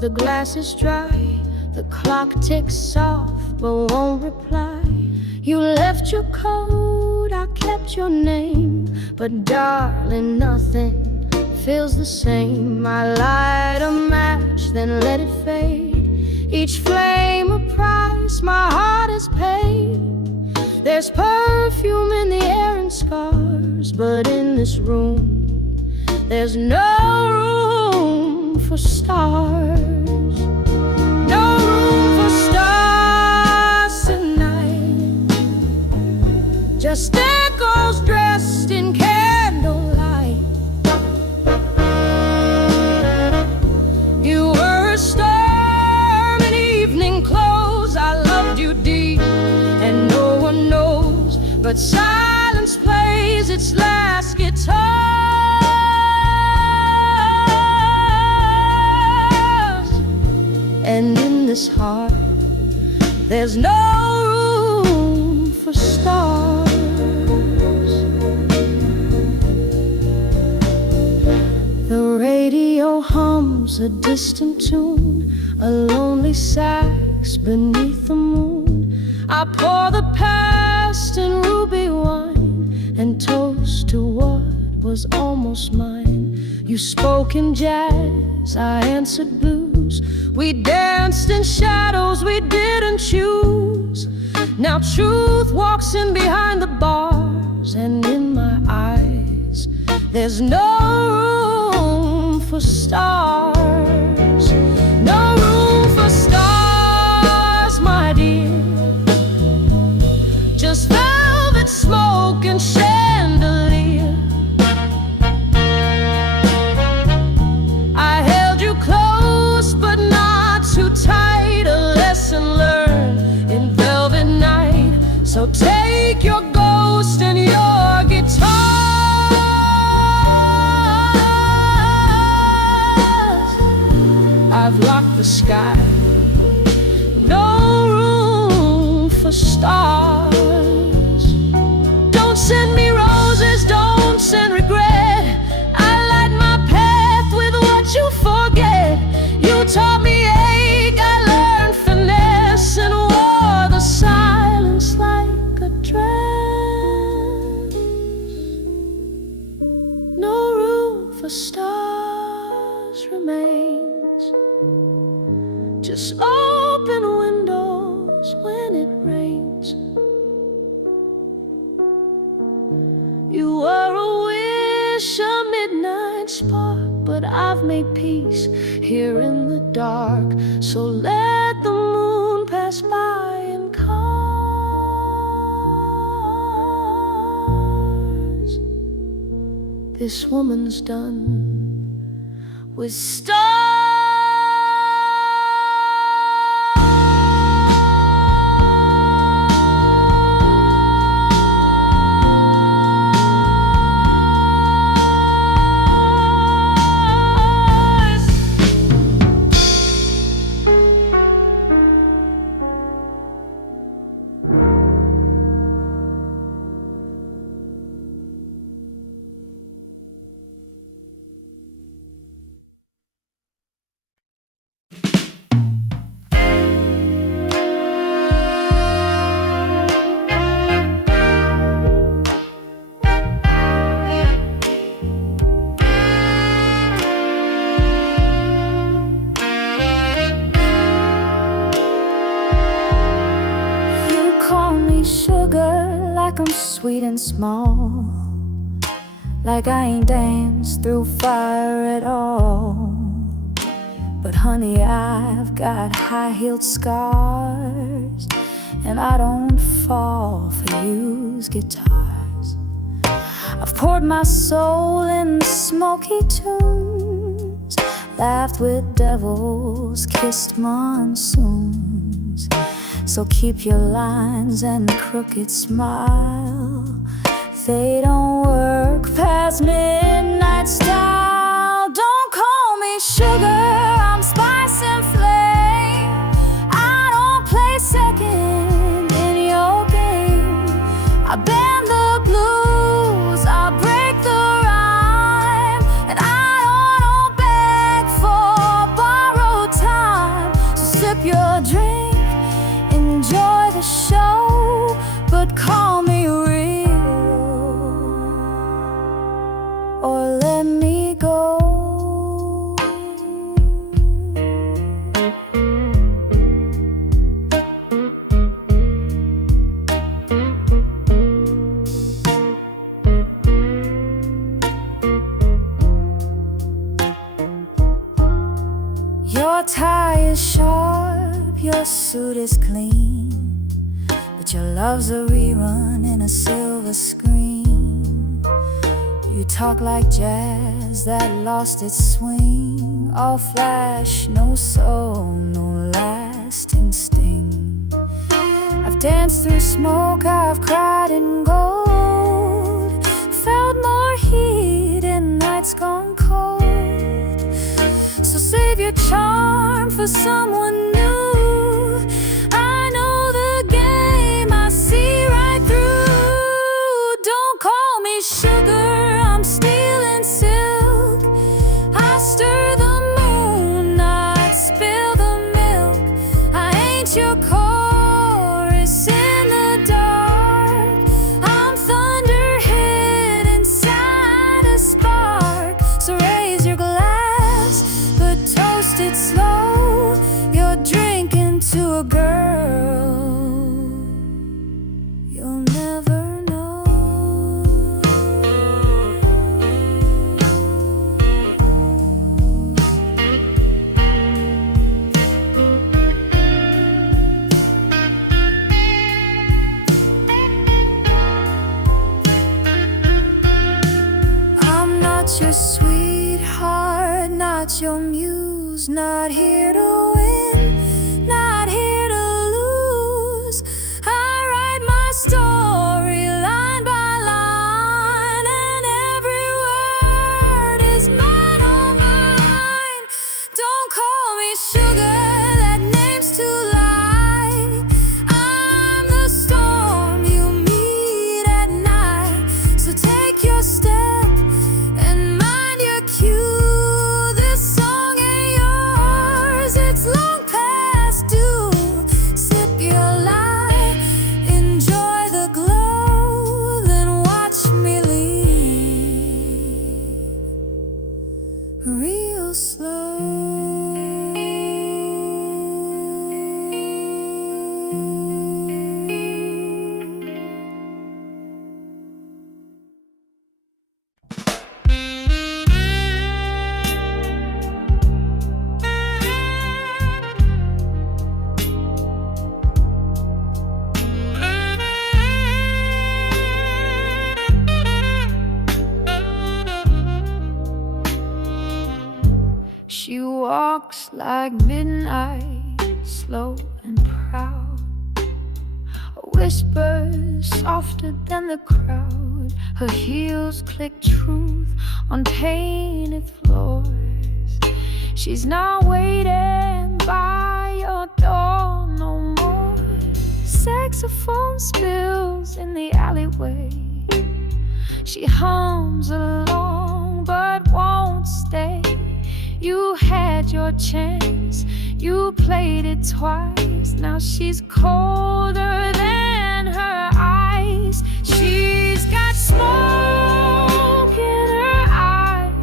the glass is dry. The clock ticks off but won't reply. You left your coat, I kept your name, but darling, nothing feels the same. I light a match, then let it fade. Each flame a price my heart has paid. There's perfume in the air and scars, but in this room there's no room for stars. No room for stars tonight. Just echoes dressed in candlelight. You were a storm in evening clothes. I loved you deep and no one knows, but silence plays its last guitar. And in this heart there's no room for stars. The radio hums a distant tune, a lonely sax beneath the moon. I pour the past in ruby wine and toast to what was almost mine. You spoke in jazz, I answered blues. We danced in shadows we didn't choose. Now truth walks in behind the bars, and in my eyes there's no room for stars. No room for stars, my dear. Just velvet smoke and chandelier. I held you close but not too tight. A lesson learned in velvet night. So take your ghost and your guitars. I've locked the sky. No room for stars. Don't send me roses, don't send regret. I light my path with what you forget. You taught me ache, I learned finesse, and wore the silence like a dress. No room for stars remains. Just open windows when it rains. You were a wish, a midnight spark, but I've made peace here in the dark. So let the moon pass by in cars. This woman's done with stars. Sugar, like I'm sweet and small, like I ain't danced through fire at all. But honey, I've got high-heeled scars, and I don't fall for used guitars. I've poured my soul in smoky tunes, laughed with devils, kissed monsoons. So keep your lines and crooked smile. They don't work past midnight style. Don't call me sugar, I'm spice and flame. I don't play second in your game. I bend the blues, I break the rhyme, and I don't beg for borrowed time. sip your drink, enjoy the show, but call me real, or let me go. Your tie is sharp, your suit is clean, but your love's a rerun in a silver screen. You talk like jazz that lost its swing, all flash, no soul, no lasting sting. I've danced through smoke, I've cried in gold, felt more heat in nights gone cold. So save your charm for someone new. I know the game, I see right through. Don't call me sugar, I'm stealing silk. I stir the moon, not spill the milk. I ain't your chorus in the dark. I'm thunder hid inside a spark. So raise your glass, but toast it slow. You're drinking to a girl you'll never know. I'm not your sweetheart, not your muse, not here to win, not here to lose. I write my story line by line, and every word is mine, oh mine. Don't call me sugar, that name's too light. I'm the storm you meet at night. So take your step and mind your cue. This song ain't yours, it's long past due. Sip your light, enjoy the glow, then watch me leave real slow. She walks like midnight, slow and proud. Her whispers softer than the crowd. Her heels click truth on painted floors. She's not waiting by your door no more. Saxophone spills in the alleyway. She hums along but won't stay. You had your chance, you played it twice. Now she's colder than her eyes. She's got smoke in her eyes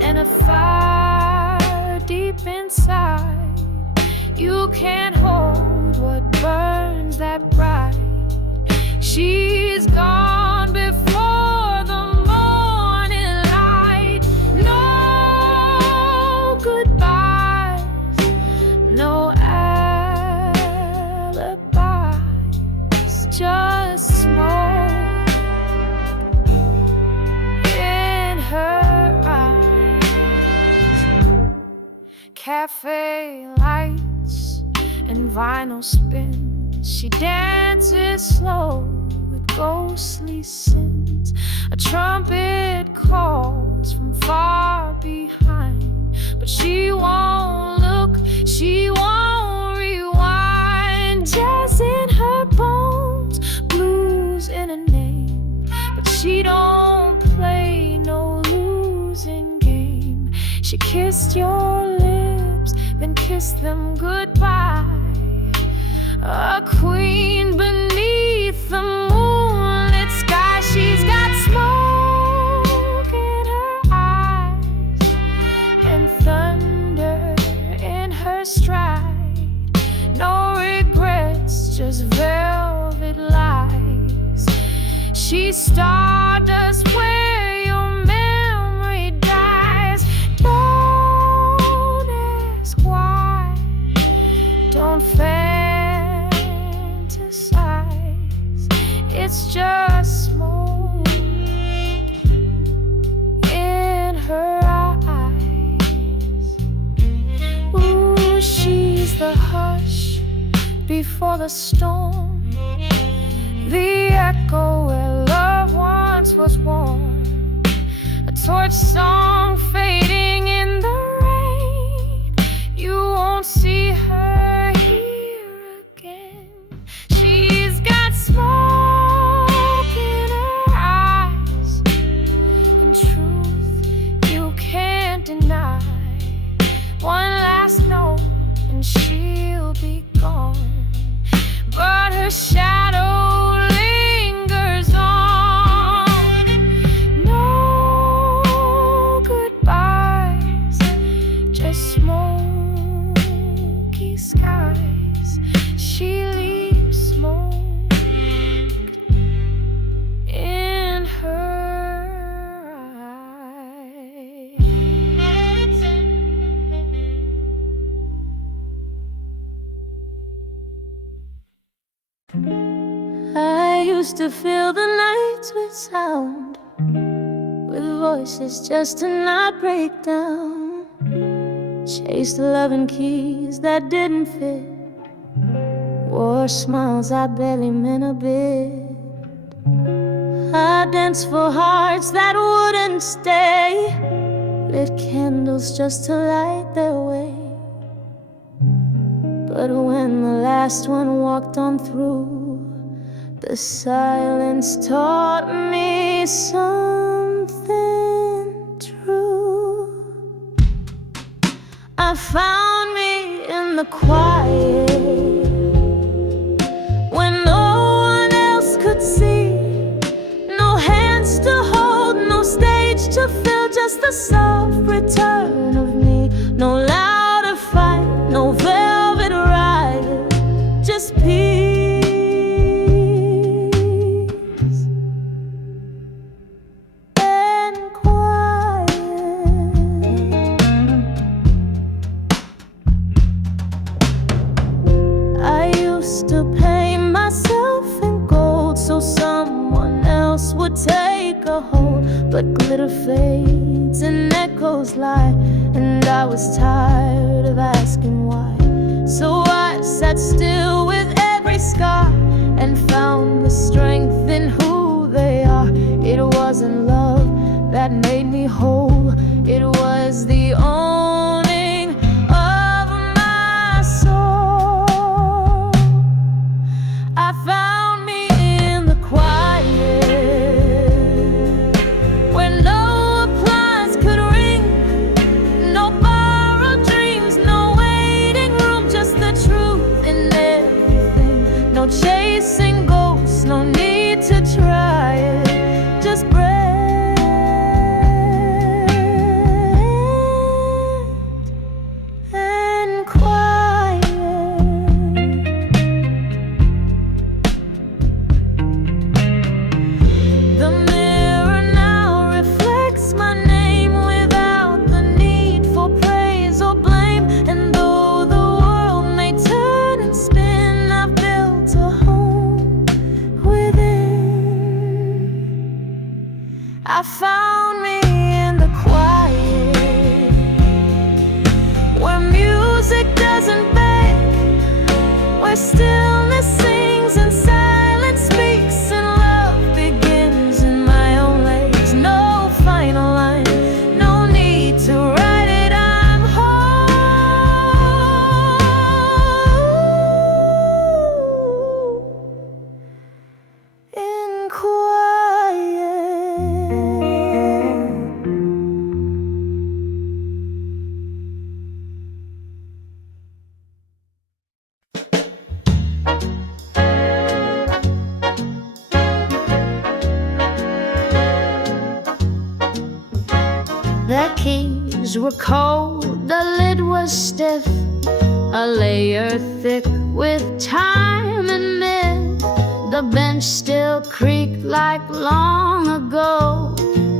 and a fire deep inside. You can't hold what burns that bright. She's gone before the morning light. No goodbyes, no alibis, just smoke in her eyes. Cafe lights and vinyl spins. She dances slow with ghostly sins. A trumpet calls from far behind, but she won't look, she won't rewind. Jazz in her bones, blues in her name, but she don't play no losing game. She kissed your lips, then kiss them goodbye. A queen beneath the moonlit sky. She's got smoke in her eyes and thunder in her stride. No regrets, just velvet lies. She's stardust where your memory dies. Don't ask why, don't fantasize. It's just smoke in her eyes. Ooh, she's the hush before the storm, the echo where love once was warm, a torch song fading in the rain. You won't see her here again. She's got smoke in her eyes and truth you can't deny. One last note and she'll be gone, but her shadow lingers on. No goodbyes, just smoky skies. She leaves smoke in her eyes. I used to fill the nights with sound, with voices just to not break down. Chased love and keys that didn't fit, wore smiles I barely meant a bit. I danced for hearts that wouldn't stay, lit candles just to light their way. But when the last one walked on through, the silence taught me something true. I found me in the quiet, when no one else could see. No hands to hold, no stage to fill, just the soft return of me. No louder fight, no velvet riot, just peace. To pay myself in gold so someone else would take a hold. But glitter fades and echoes lie, and I was tired of asking why. So I sat still with every scar and found the strength in who they are. It wasn't love that made me whole, it was the owning of my soul. I found me in the quiet, where no applause could ring, no borrowed dreams, no waiting room, just the truth in everything. No chasing ghosts, no need to try it, just breath and quiet. The mirror now reflects my name without the need for praise or blame. And though the world may turn and spin, I've built a home within. I found me in the quiet, where music doesn't beg, where stillness sings and silence speaks, and love begins in my own legs. No final line, no need to write it, I'm whole in quiet. strings were cold, the lid was stiff, a layer thick with time and myth. The bench still creaked like long ago,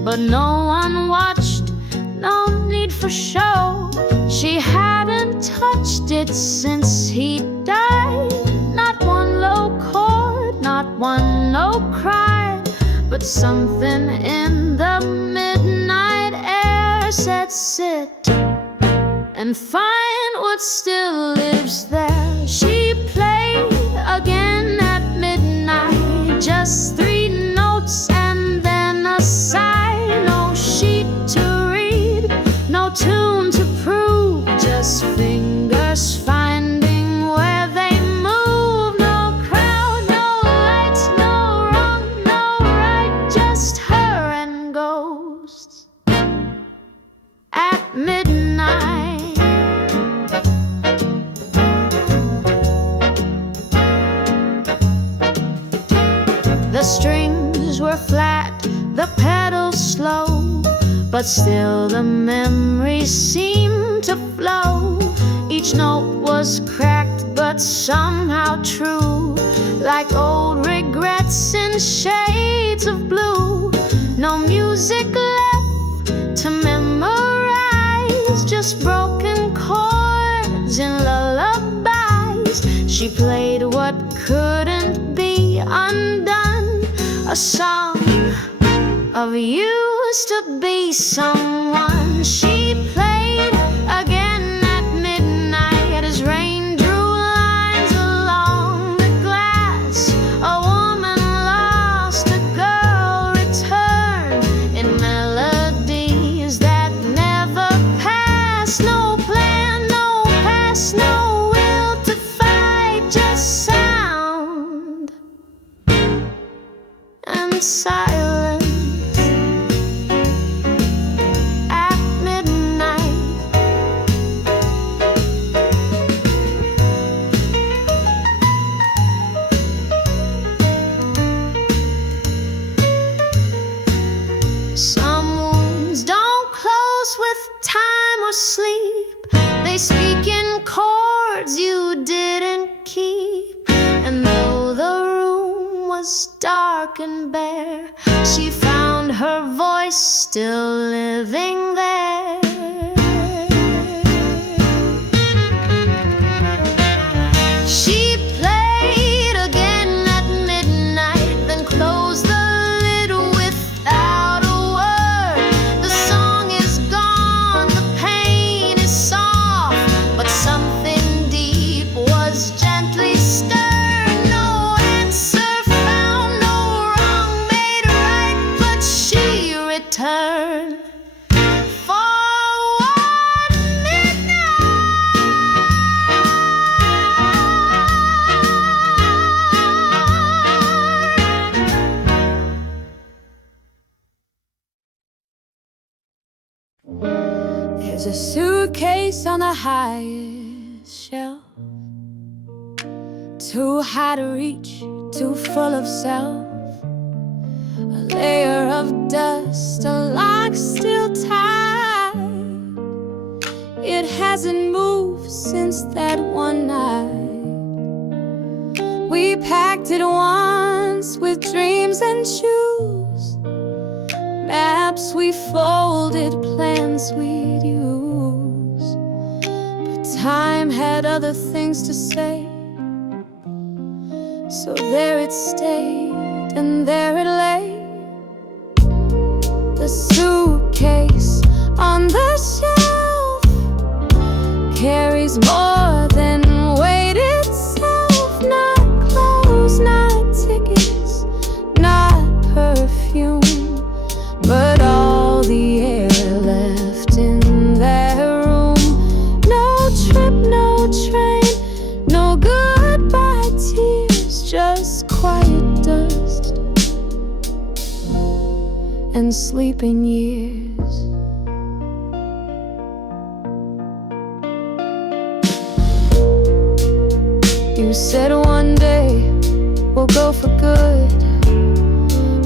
but no one watched, no need for show. She hadn't touched it since he died. Not one low chord, not one no cry, but something in the midnight air said sit and find what still lives there. She played again at midnight, just 3 notes and then a sigh. No sheet to read, no tune to prove, just fingers finding where they move. No crowd, no lights, no wrong, no right, just her and ghosts at midnight. The strings were flat, the pedals slow, but still the memories seemed to flow. Each note was cracked but somehow true, like old regrets in shades of blue. No music left to memorize, just broken chords and lullabies. She played what couldn't be undone, a song of used to be someone. She played again at midnight as rain drew lines along the glass. A woman lost, a girl returned in melodies that never pass. No plan, no past, no will to fight, just sound and silence. Some wounds don't close with time or sleep, they speak in chords you didn't keep. And though the room was dark and bare, she found her voice still living there. She played again at midnight, then closed the lid without a word. The song is gone, the pain is soft, but something deep was gently stirred. No answer found, no wrong made right, but she returned for one midnight. There's a suitcase on the highest shelf, too high to reach, too full of self. A layer of dust, a lock still tied. It hasn't moved since that one night. We packed it once with dreams and shoes, maps we folded, plans we'd use. But time had other things to say, so there it stayed and there it lay. The suitcase on the shelf carries more than weight itself. Not clothes, not tickets, not perfume, but all the air left in that room. No trip, no train, no goodbye tears, just quiet dust and sleeping years. You said one day we'll go for good,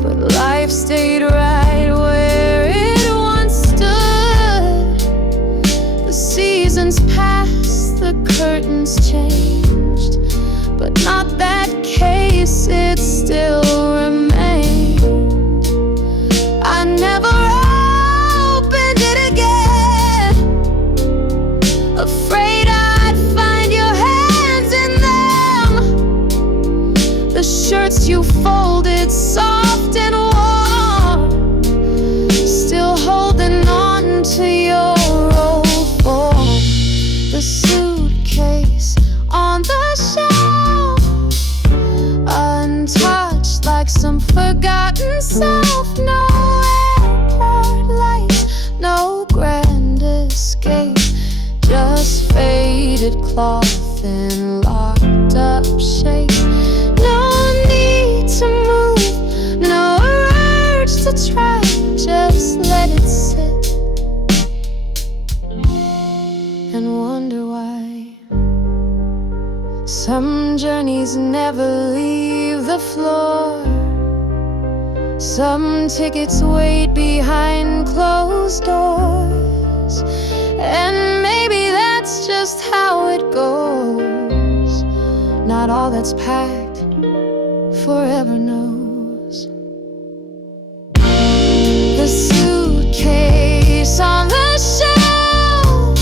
but life stayed right where it once stood. curtains changed, but not that case, it still remained. I never opened it again, afraid I'd find your hands in them. The shirts you folded soft and warm, still holding on to your old form. The suitcase on the shelf, untouched like some forgotten self. No airport lights, no grand escape, just faded cloth in locked up shape. No need to move, no urge to try, just let it sit and wonder why. Some journeys never leave the floor, some tickets wait behind closed doors, and maybe that's just how it goes. Not all that's packed forever knows. The suitcase on the shelf,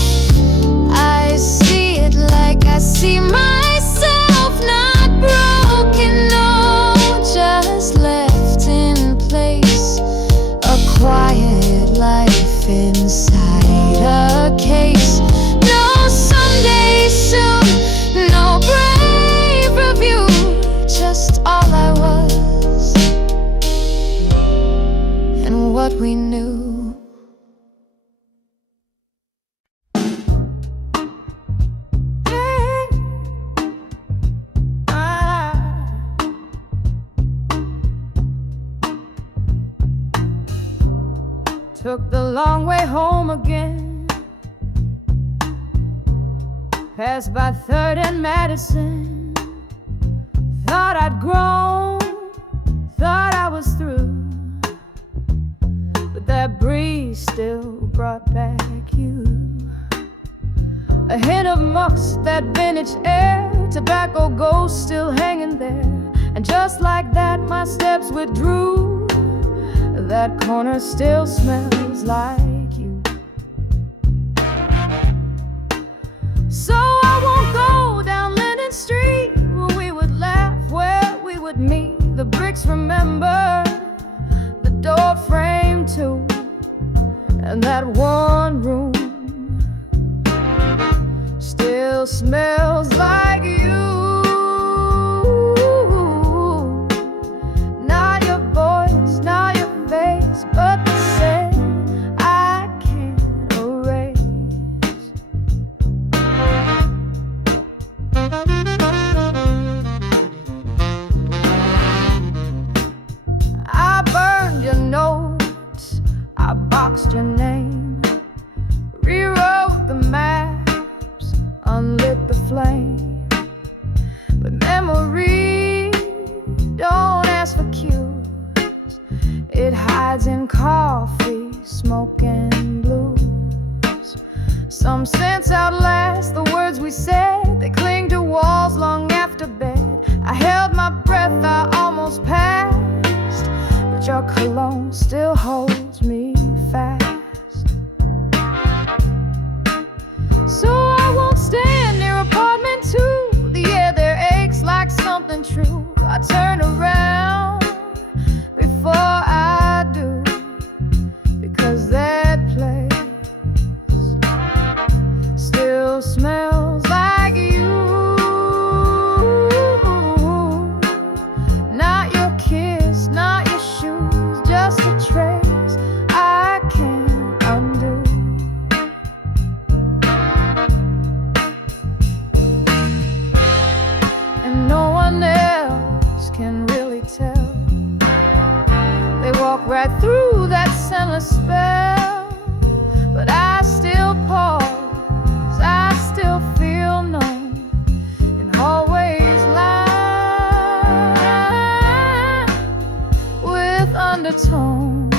I see it like I see myself, not broken, no, just left in place. A quiet life inside a case. No someday soon, no brave review, just all I was and what we knew. Took the long way home again, passed by 3rd and Madison. Thought I'd grown, thought I was through, but that breeze still brought back you. A hint of must, that vintage air, tobacco ghost still hanging there. And just like that my steps withdrew, that corner still smells like you. So I won't go down Lennon Street, where we would laugh, where we would meet. The bricks remember, the door frame too, and that one room still smells like you. Not your voice, not your face, but the scent I can't erase. I burned your notes, I boxed your name, rewrote the maps, unlit the flame. But memory don't ask for cues, it hides in coffee, smoke, and blues. Some scents outlast the words we said, they cling to walls long after bed. I held my breath, I almost passed, but your cologne still holds me fast. So I won't stand near apartment 2, the air there aches like something true. I turn around before I do, because that place still smells like you. Not your kiss, not your shoes, just a trace I can't undo. And no one else can really tell. They walk right through that scentless spell, but I still pause, I still feel numb in hallways lined with undertone.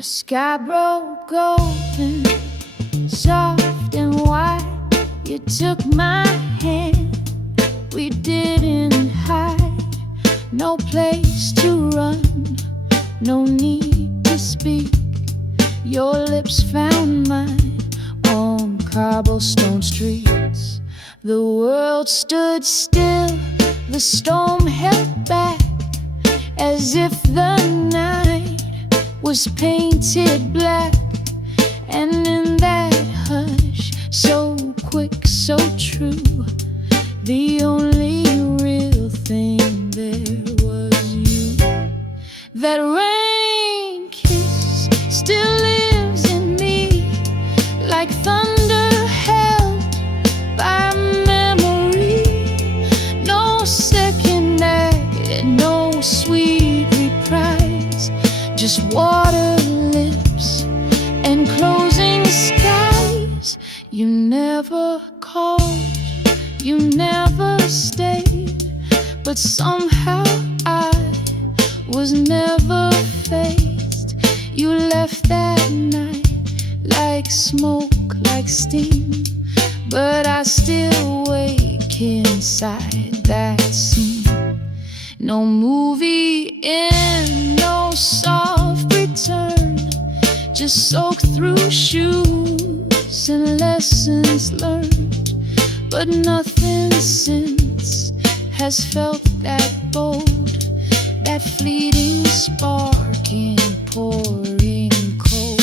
The sky broke open, soft and white. You took my hand, we didn't hide. No place to run, no need to speak. Your lips found mine on cobblestone streets. The world stood still, the storm held back, as if the night was painted black. And in that hush, so quick, so true, the only real thing there was you. That rain kiss still lives in me, like thunder held by memory. No second act, no sweet reprise, just water lips and closing skies. You never called, you never stayed, but somehow I was never faced. You left that night like smoke, like steam, but I still wake inside that scene. No movie end, no soft return, just soaked through shoes and lessons learned. But nothing since has felt that bold, that fleeting spark in pouring cold.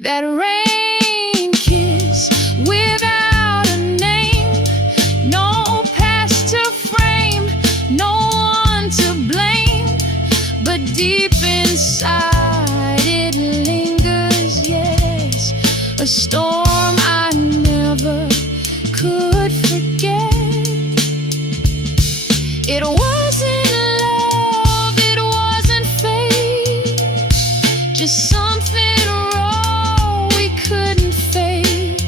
That rain kiss without a name, no past to frame, no one to blame, but deep inside it lingers, yes, a storm I never could forget. It wasn't love, it wasn't fate, just something raw we couldn't fake.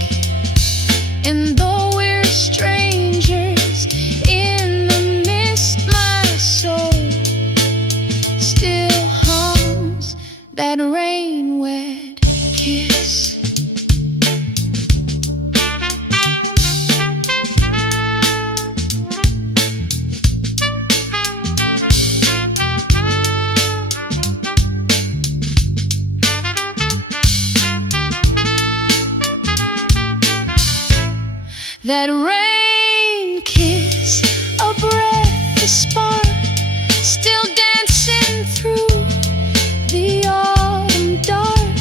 And though we're strangers in the mist, my soul still hums that rain-wet kiss. That rain kiss, a breath, a spark, still dancing through the autumn dark.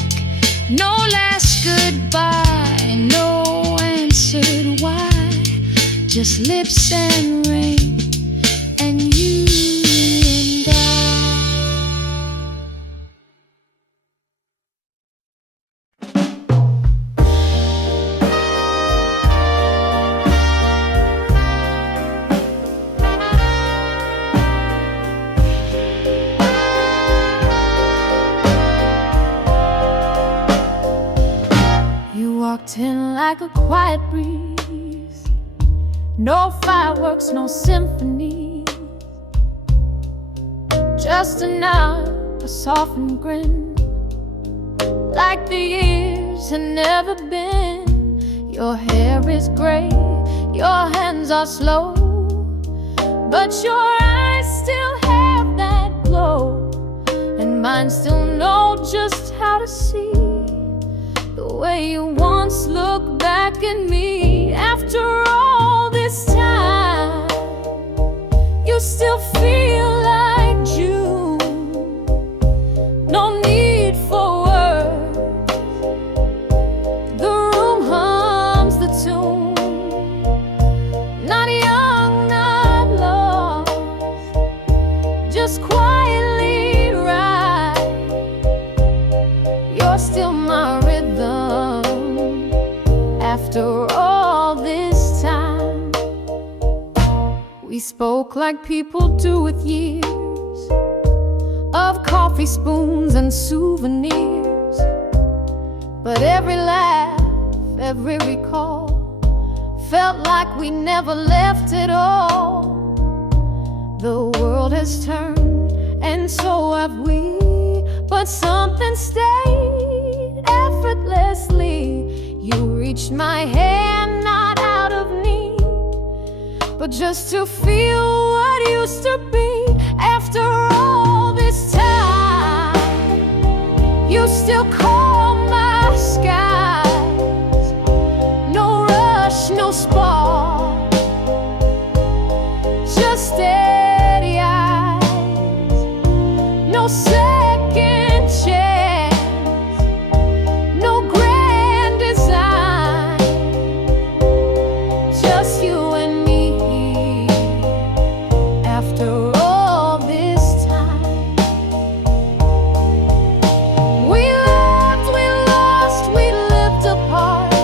No last goodbye, no answered why, just lips and rain and you and I. Walked in like a quiet breeze, no fireworks, no symphony, just a nod, a softened grin, like the years had never been. Your hair is gray, your hands are slow, but your eyes still have that glow, and mine still know just how to see the way you once looked back at me. After all this time, you still feel like June. No need for words, the room hums the tune. Not young, not lost, just quietly right. You're still my rhythm after all this time. We spoke like people do with years of coffee spoons and souvenirs, but every laugh, every recall felt like we never left at all. The world has turned and so have we, but something stayed effortlessly. You reached my hand, not out of need, but just to feel what used to be. After all this time, you still call my skies. No rush, no spark, just steady eyes. No second chance, no grand design, just you and me. After all this time, we loved, we lost, we lived apart,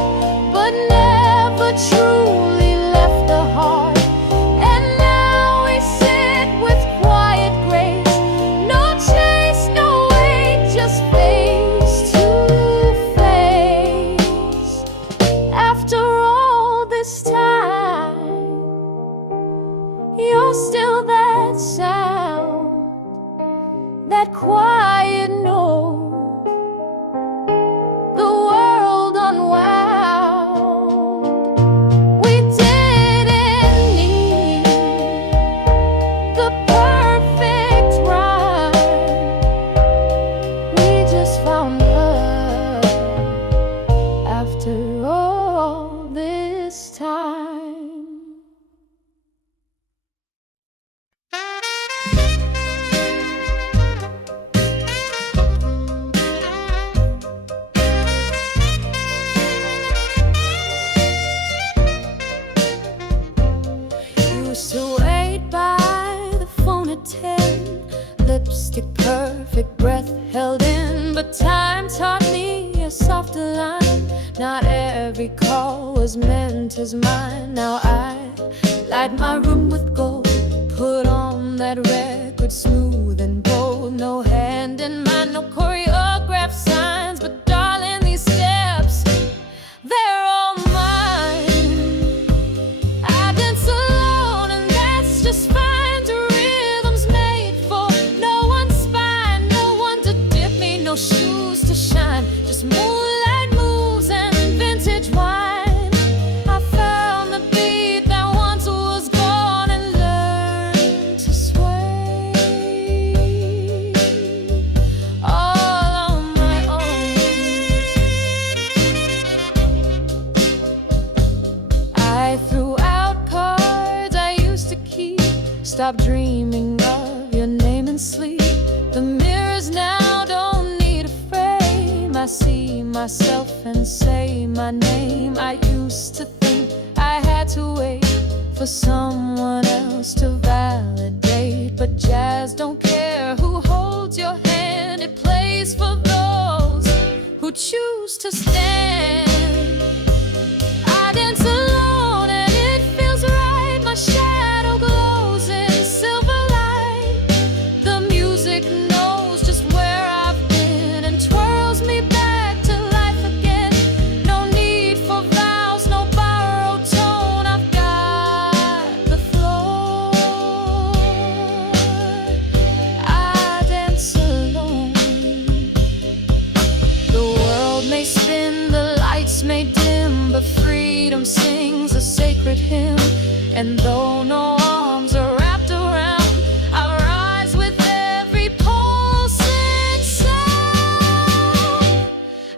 but never truly left the heart. And now we sit with quiet grace, no chase, no wait, just face to face. After all this time, you're still that sound, that quiet note, the world unwound. We didn't need the perfect rhyme, we just found love after all this time. Used to wait by the phone at 10, lipstick perfect, breath held in. But time taught me a softer line. Not every call was meant as mine. Now I light my room with gold, put on that record smooth and bold. No hand in mine, no choreographed signs, but darling, these steps, they're all mine. I dance alone, and that's just fine. To rhythms made for no one's spine, no one to dip me, no shoes to shine, just moonlight moves and vintage wine. I found the beat that once was gone and learned to sway all on my own. I threw out cards I used to keep, stopped dreaming of your name in sleep. The mirrors now don't need a frame. I see myself and say my name. I used to think I had to wait for someone else to validate, but jazz don't care who holds your hand. It plays for those who choose to stand. I dance alone and it feels right. My shadow glows in silver light. The music knows just where I've been and twirls me back to life again. No need for vows, no borrowed tone. I've got the floor. I dance alone. The world may spin, the lights may dim, but freedom sings a sacred hymn. And though no arms are wrapped around, I rise with every pulse and sound.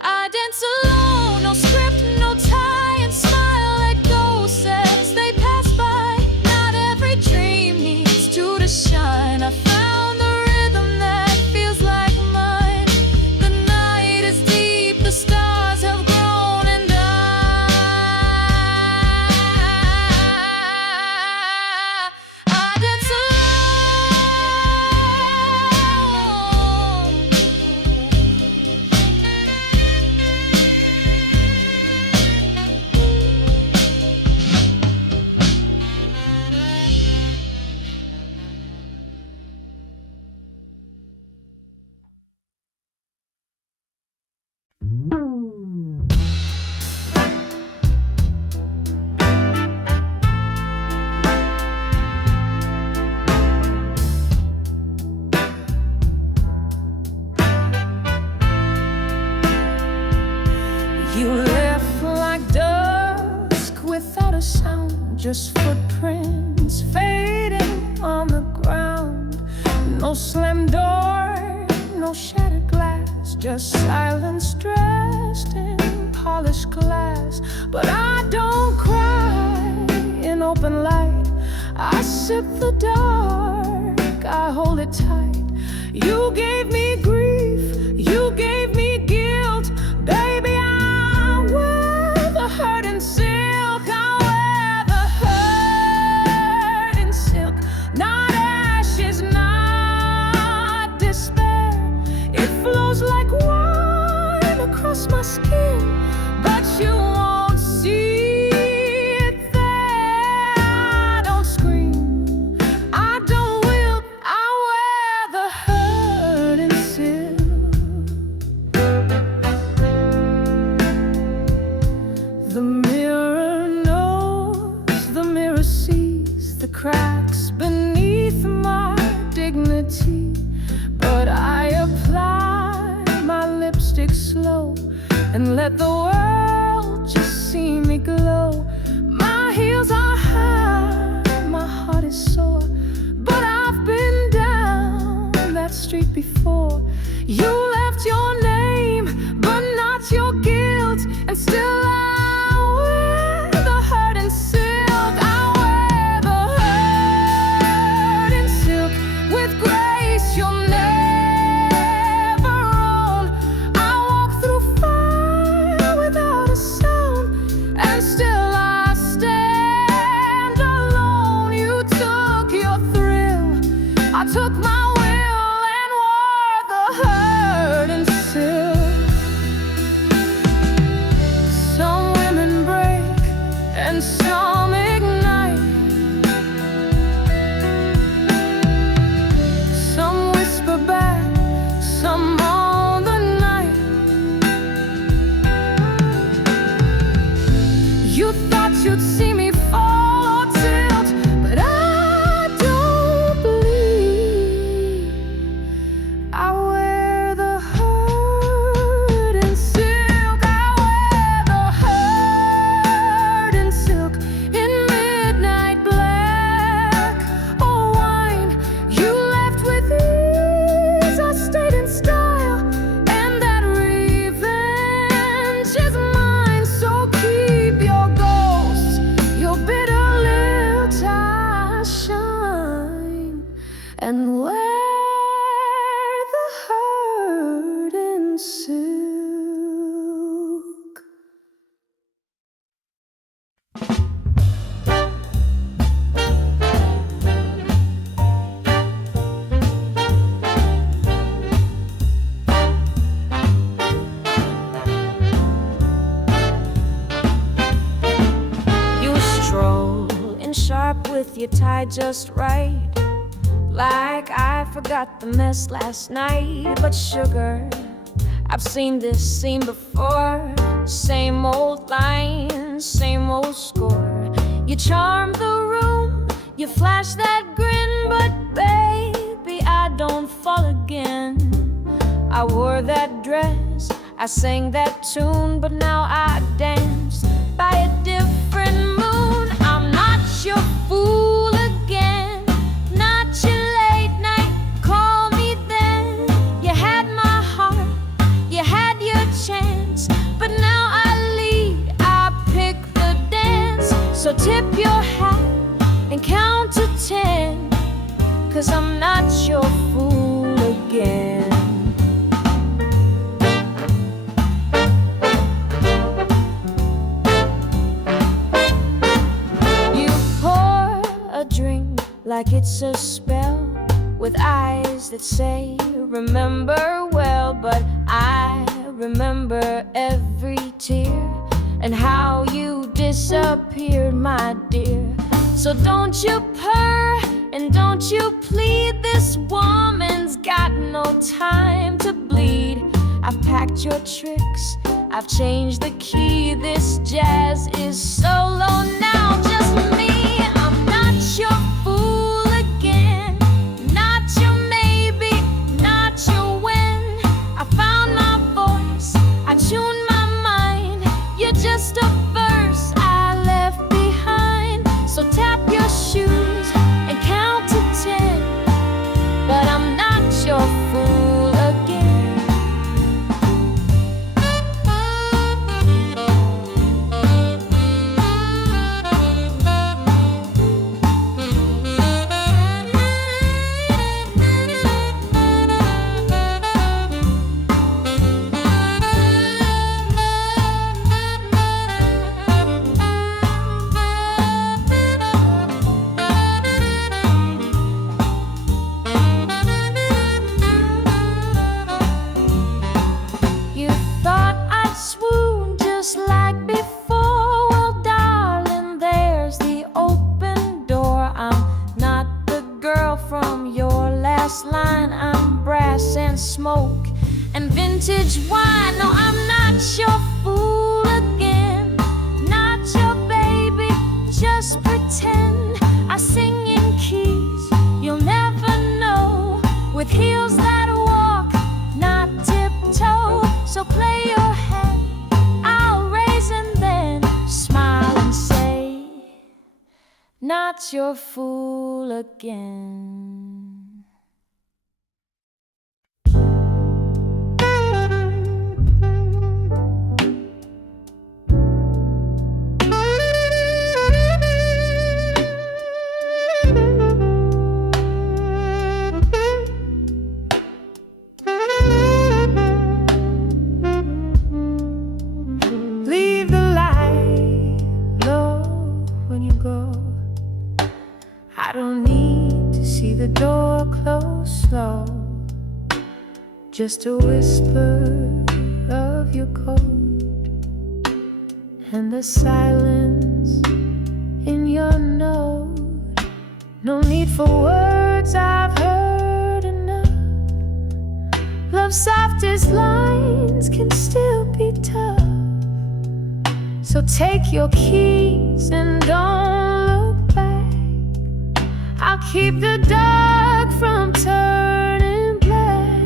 I dance alone, no script, no tie, and smile like ghosts as they pass by. Not every dream needs two to shine. I found the rhythm that feels like mine. The night is deep, the stars have grown, and I dance You left like dusk without a sound, just footprints fading on the ground. No slammed door, no shattered glass, just silence dressed in polished glass. But I don't cry in open light, I sip the dark, I hold it tight. You gave me grief, you gave me guilt, baby, I wear the hurt in silk. I wear the hurt in silk, not ashes, not despair. It flows like wine across my skin, but you won't see it there. I don't scream, I don't wilt, I wear the hurt in silk. The mirror knows, the mirror sees the cracks beneath my dignity, but I apply my lipstick slow and let the world just see me glow. My heels are high, my heart is sore, but I've been down that street before. You left your name, but not your guilt, and still I wear the hurt in silk. I wear the hurt in silk with grace you'll never own. I walk through fire without a sound, and still I stand alone. You took your thrill, I took my will and wore the hurt in silk. Some women break and some ignite, some whisper back, some moan the night. You thought you'd see me fall or tilt, but I don't believe. I wear the hurt in silk. I wear the hurt in silk in midnight black or wine. You left with ease, I stayed in style, and that revenge is mine. So keep your ghosts, your bitter lips, I shine and wear the hurt in silk. You stroll in sharp with your tie just right, like I forgot the mess last night. But sugar, I've seen this scene before. Same old line, same old score. You charm the room, you flash that grin, but baby, I don't fall again. I wore that dress, I sang that tune, but now I dance by a different moon. I'm not your fool again, not your late night, call me then. You had my heart, you had your chance, but now I lead, I pick the dance. So tip your hat and count to 10, 'cause I'm not your fool again. You pour a drink like it's a spell, with eyes that say remember well, but I remember every tear and how you disappeared, my dear. So don't you purr and don't you plead, this woman's got no time to bleed. I've packed your tricks, I've changed the key, this jazz is solo now, just me. I'm not your fool again, not your maybe, not your when. I found my voice, I tuned my mind, just a verse I left behind. So tap your shoes and count to 10. But I'm not your fool again. Line, I'm brass and smoke and vintage wine. No, I'm not your fool again, not your baby, just pretend. I sing in keys you'll never know, with heels that walk, not tiptoe. So play your head, I'll raise and then smile and say, not your fool again. I don't need to see the door close slow, just a whisper of your coat and the silence in your note. No need for words, I've heard enough. Love's softest lines can still be tough. So take your keys and don't look back. I'll keep the dark from turning black.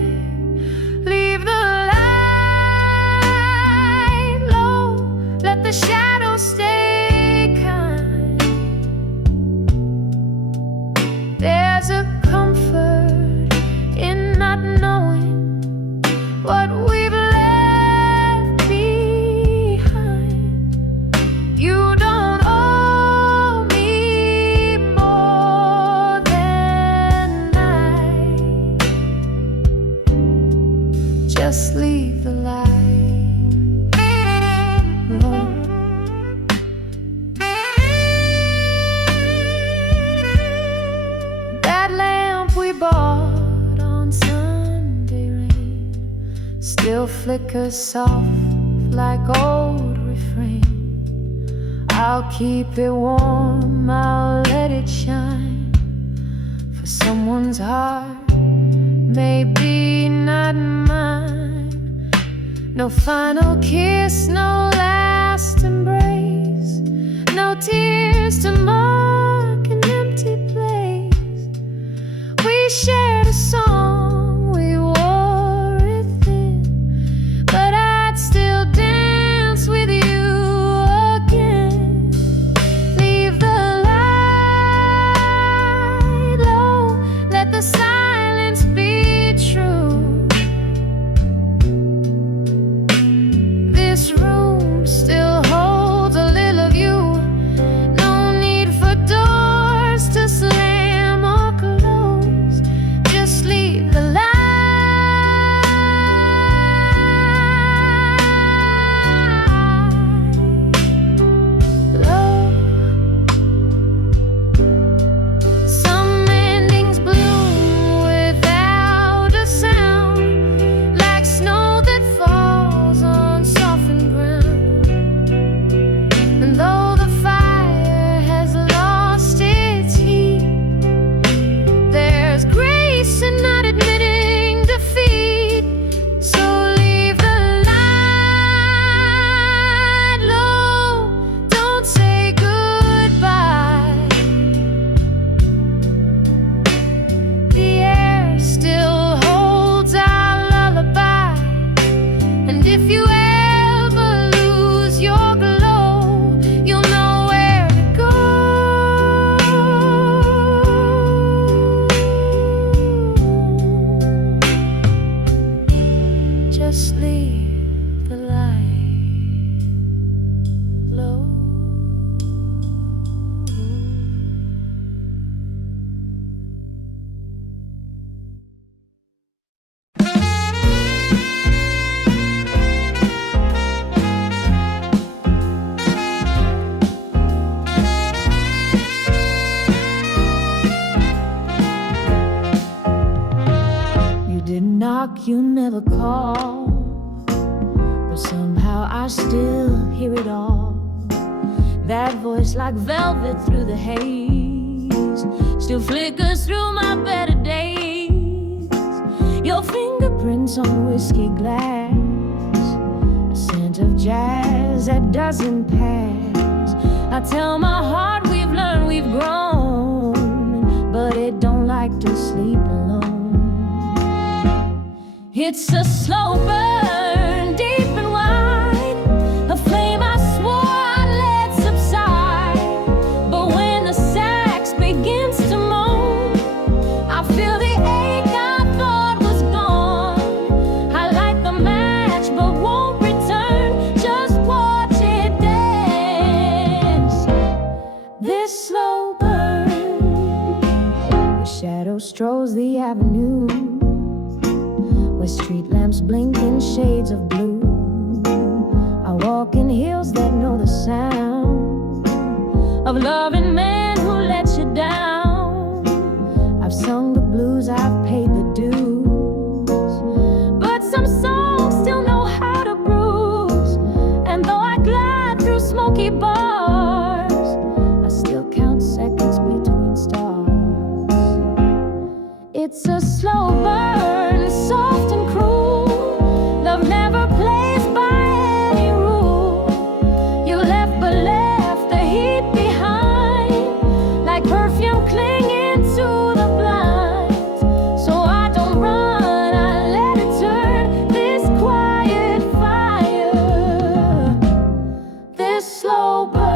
Leave the light low, let the shadows stay kind. There's a comfort in not knowing what we've left behind. You don't owe me more than I. Just leave the light alone. That lamp we bought on Sunday rain still flickers soft like old refrain. I'll keep it warm, I'll let it shine for someone's heart, maybe not mine. No final kiss, no last embrace, no tears to mark an empty place. We shared a song, we wore it thin, but I'd still dance with you again. Leave the light low, let the silence be true. This room still holds never call, but somehow I still hear it all. That voice like velvet through the haze still flickers through my better days. Your fingerprints on whiskey glass, a scent of jazz that doesn't pass. I tell my heart we've learned, we've grown, but it don't like to sleep alone. It's a slow burn, deep and wide, a flame I swore I'd let subside. But when the sax begins to moan, I feel the ache I thought was gone. I light the match but won't return, just watch it dance. This slow burn, the shadow strolls the avenue, where street lamps blink in shades of blue. I walk in hills that know the sound of loving men who let you down. I've sung the blues, I've paid the dues, but some songs still know how to bruise. And though I glide through smoky bars, I still count seconds between stars. It's a slow burn, soft and cruel. Love never plays by any rule. You left but left the heat behind, like perfume clinging to the blinds. So I don't run, I let it turn, this quiet fire, this slow burn.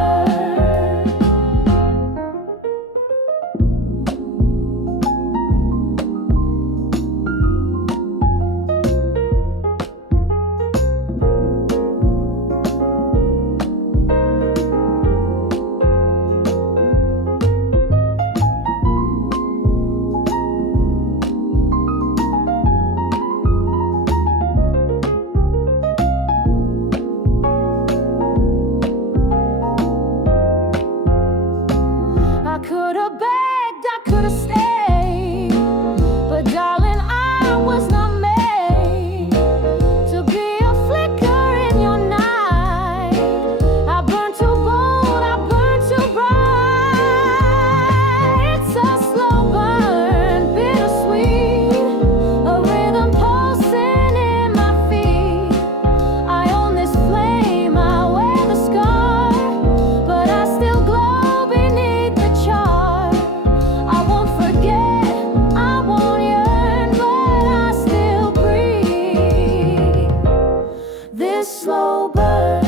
I could have begged, I could have stayed, but darling, I was not made to be a flicker in your night. I burn too bold, I burn too bright. It's a slow burn, bittersweet, a rhythm pulsing in my feet. I own this flame, I wear the scar, but I still glow beneath the chart. I won't forget, I won't yearn, but I still breathe this slow burn.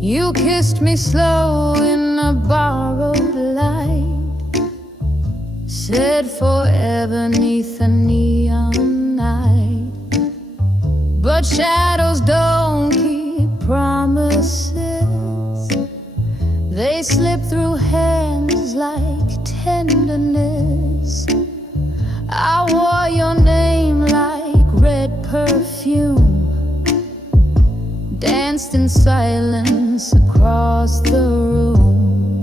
You kissed me slow in a borrowed light, said forever 'neath a neon night. But shadows don't keep promises, they slip through hands like tenderness. I wore your name like red perfume, danced in silence across the room.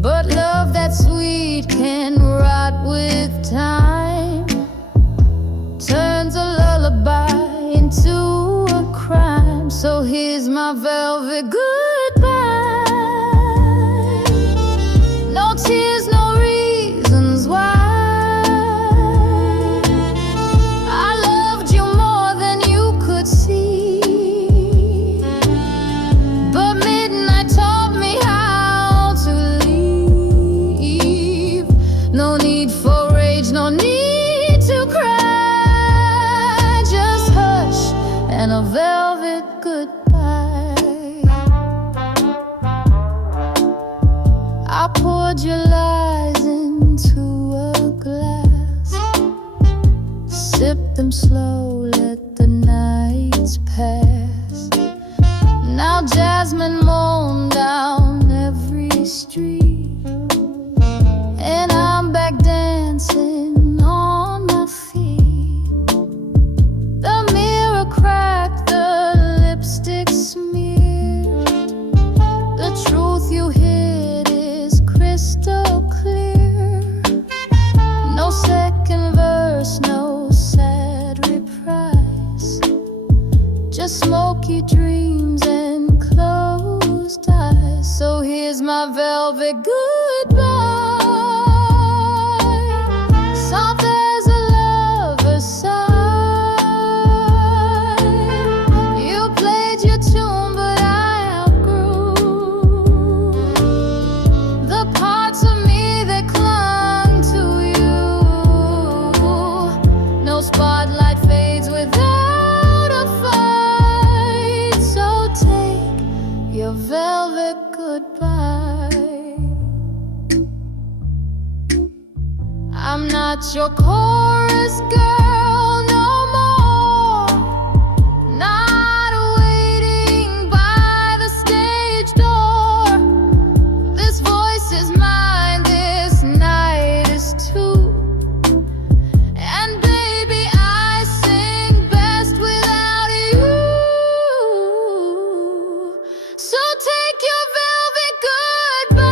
But love that's sweet can rot with time, turns a lullaby into a crime. So here's my velvet goodbye. No tears, no reasons why. I loved you more than you could see, but midnight taught me how to leave. No need for rage, no need to cry, just hush and a velvet goodbye. I poured your lies into a glass, sipped them slow, let the nights pass. Now jasmine moan down every street, and I'm back dancing not your chorus girl no more, not waiting by the stage door. This voice is mine, this night is too. And baby, I sing best without you. So take your velvet goodbye,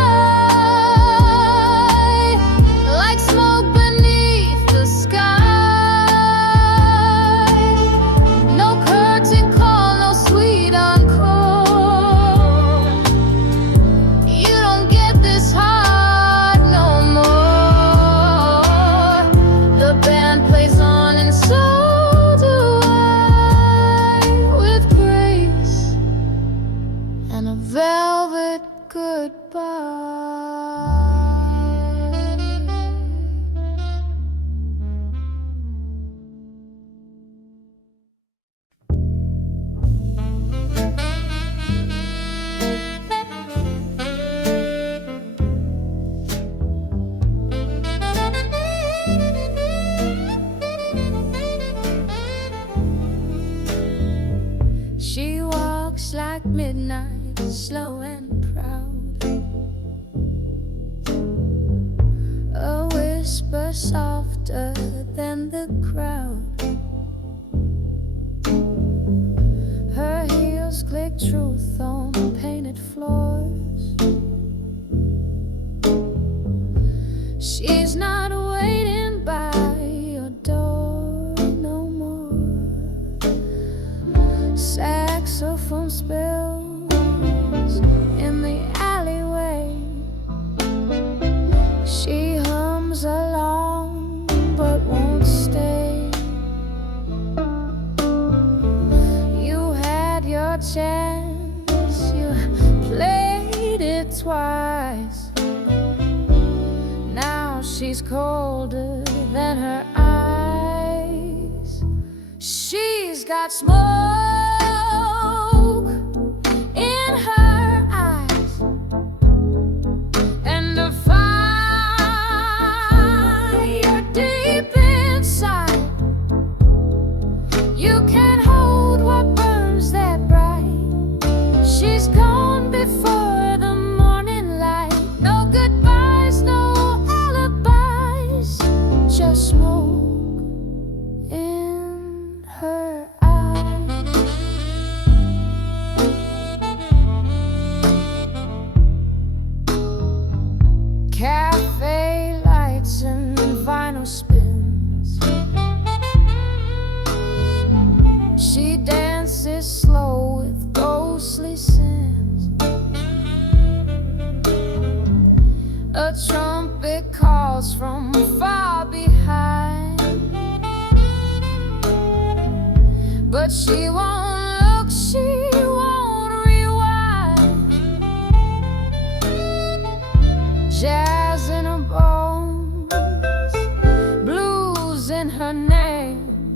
like smoke beneath the sky. No curtain call, no sweet encore. You don't get this hard no more. The band plays on and so do I, with grace and a velvet goodbye. She walks like midnight, slow and proud, a whisper softer than the crowd. Her heels click truth on painted floors. She's not waiting by your door no more. Saxophone spills in the alleyway. She hums along but won't stay. You had your chance, you played it twice. Now she's colder than her eyes. She's got smoke in her eyes and a fire deep inside. You can't hold what burns that bright. She's gone before the morning light. No goodbyes, no alibis, just smoke in her eyes. Cafe lights and vinyl spins. She dances slow with ghostly sins. A trumpet calls from far behind, but she won't look, she won't rewind. Jazz in her bones, blues in her name,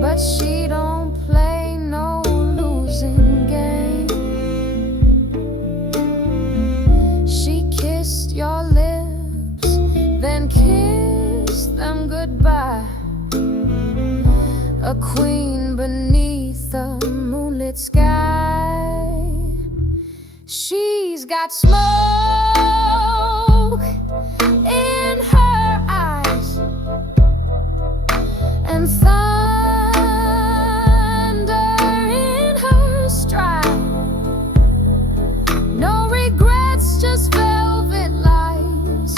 but she don't play no losing game. She kissed your lips, then kissed them goodbye. A queen beneath the moonlit sky. She's got smoke in her eyes and thunder in her stride. No regrets, just velvet lies.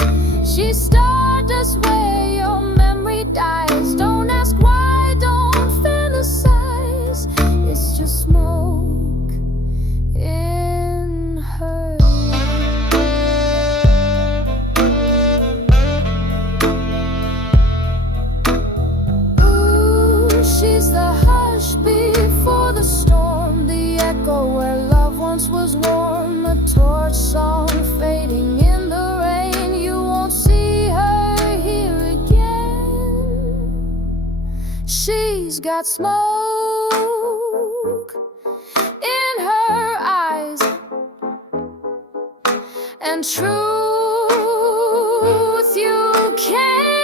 She's stardust where your memory dies. Don't ask why, don't fantasize. It's just smoke in her eyes. Ooh, she's the hush before the storm, the echo where love once was warm. A torch song fading in the rain. You won't see her here again. She's got smoke in her eyes and truth you can't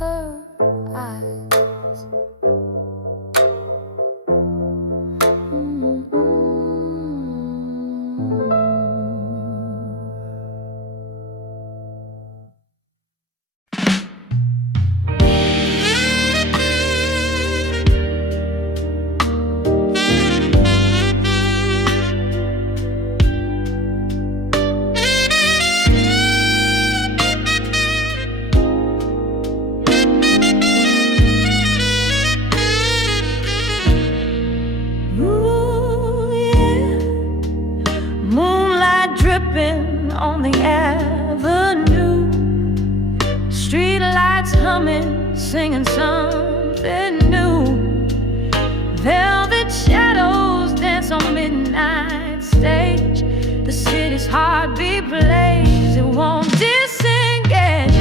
her eyes. Dripping on the avenue, streetlights humming, singing something new. Velvet shadows dance on midnight stage. The city's heartbeat plays, it won't disengage.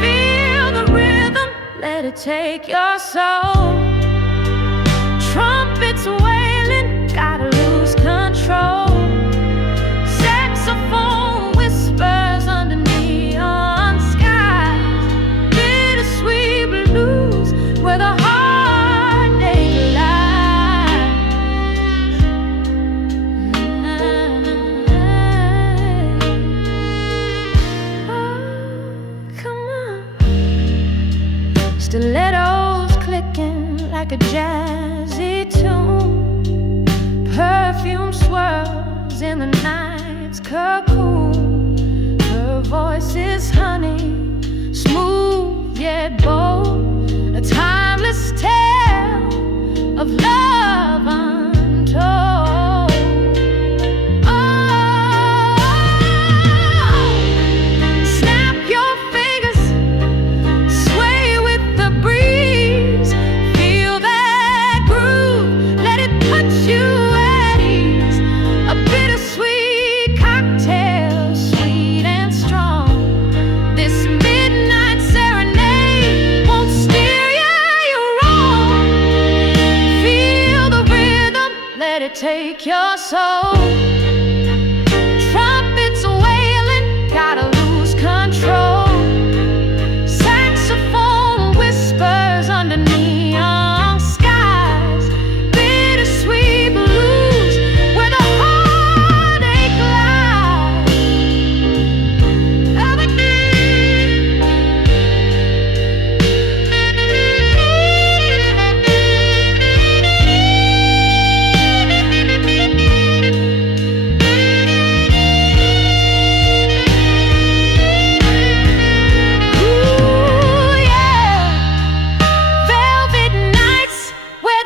Feel the rhythm, let it take your soul. Trumpets wailing, gotta lose control. Stilettos clicking like a jazzy tune. Perfume swirls in the night's cocoon. Her voice is honey, smooth yet bold. A timeless tale of love untold. Take your soul. Trumpets wailing, gotta lose control. Saxophone whispers under neon skies. Bittersweet blues where the heartache lies.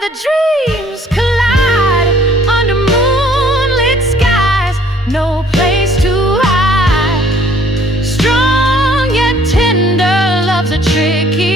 Dreams collide under moonlit skies, no place to hide. Strong yet tender, love's a tricky